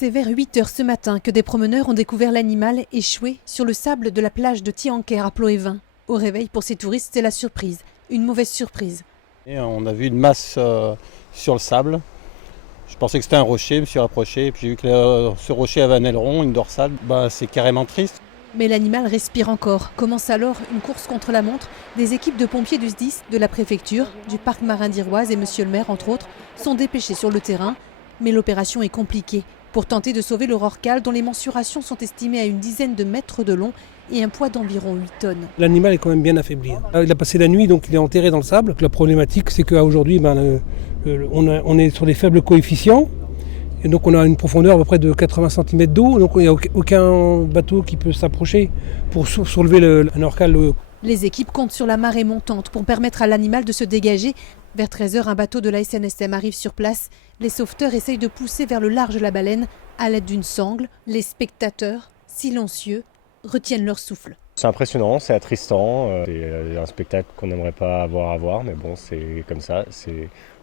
C'est vers 8 h ce matin que des promeneurs ont découvert l'animal échoué sur le sable de la plage de Tianquer à Ploévin. Au réveil, pour ces touristes, c'est la surprise, une mauvaise surprise. Et on a vu une masse sur le sable. Je pensais que c'était un rocher, je me suis rapproché, et puis j'ai vu que ce rocher avait un aileron, une dorsale. C'est carrément triste. Mais l'animal respire encore. Commence alors une course contre la montre. Des équipes de pompiers du SDIS, de la préfecture, du parc marin d'Iroise et monsieur le maire, entre autres, sont dépêchés sur le terrain. Mais l'opération est compliquée. Pour tenter de sauver le rorqual dont les mensurations sont estimées à une dizaine de mètres de long et un poids d'environ 8 tonnes. L'animal est quand même bien affaibli. Il a passé la nuit, donc il est enterré dans le sable. La problématique, c'est qu'aujourd'hui, on est sur des faibles coefficients. Et donc on a une profondeur à peu près de 80 cm d'eau. Donc il n'y a aucun bateau qui peut s'approcher pour soulever un rorqual. Les équipes comptent sur la marée montante pour permettre à l'animal de se dégager. Vers 13 h, un bateau de la SNSM arrive sur place. Les sauveteurs essayent de pousser vers le large la baleine à l'aide d'une sangle. Les spectateurs, silencieux, retiennent leur souffle. C'est impressionnant, c'est attristant. C'est un spectacle qu'on n'aimerait pas avoir à voir, mais bon, c'est comme ça.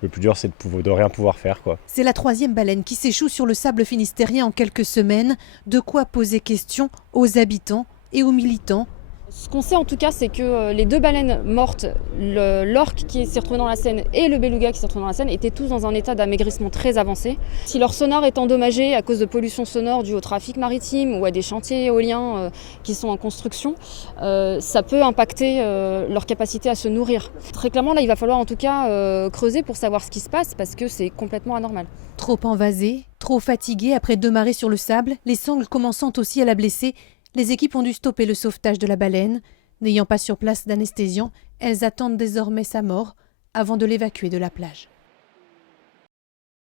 Le plus dur, c'est de rien pouvoir faire, quoi. C'est la 3e baleine qui s'échoue sur le sable finistérien en quelques semaines. De quoi poser question aux habitants et aux militants. Ce qu'on sait en tout cas, c'est que les 2 baleines mortes, l'orque qui s'est retrouvé dans la Seine et le beluga qui s'est retrouvé dans la Seine, étaient tous dans un état d'amaigrissement très avancé. Si leur sonar est endommagé à cause de pollution sonore due au trafic maritime ou à des chantiers éoliens qui sont en construction, ça peut impacter leur capacité à se nourrir. Très clairement, là, il va falloir en tout cas creuser pour savoir ce qui se passe parce que c'est complètement anormal. Trop envasée, trop fatiguée après 2 marées sur le sable, les sangles commençant aussi à la blesser, les équipes ont dû stopper le sauvetage de la baleine. N'ayant pas sur place d'anesthésiant, elles attendent désormais sa mort avant de l'évacuer de la plage.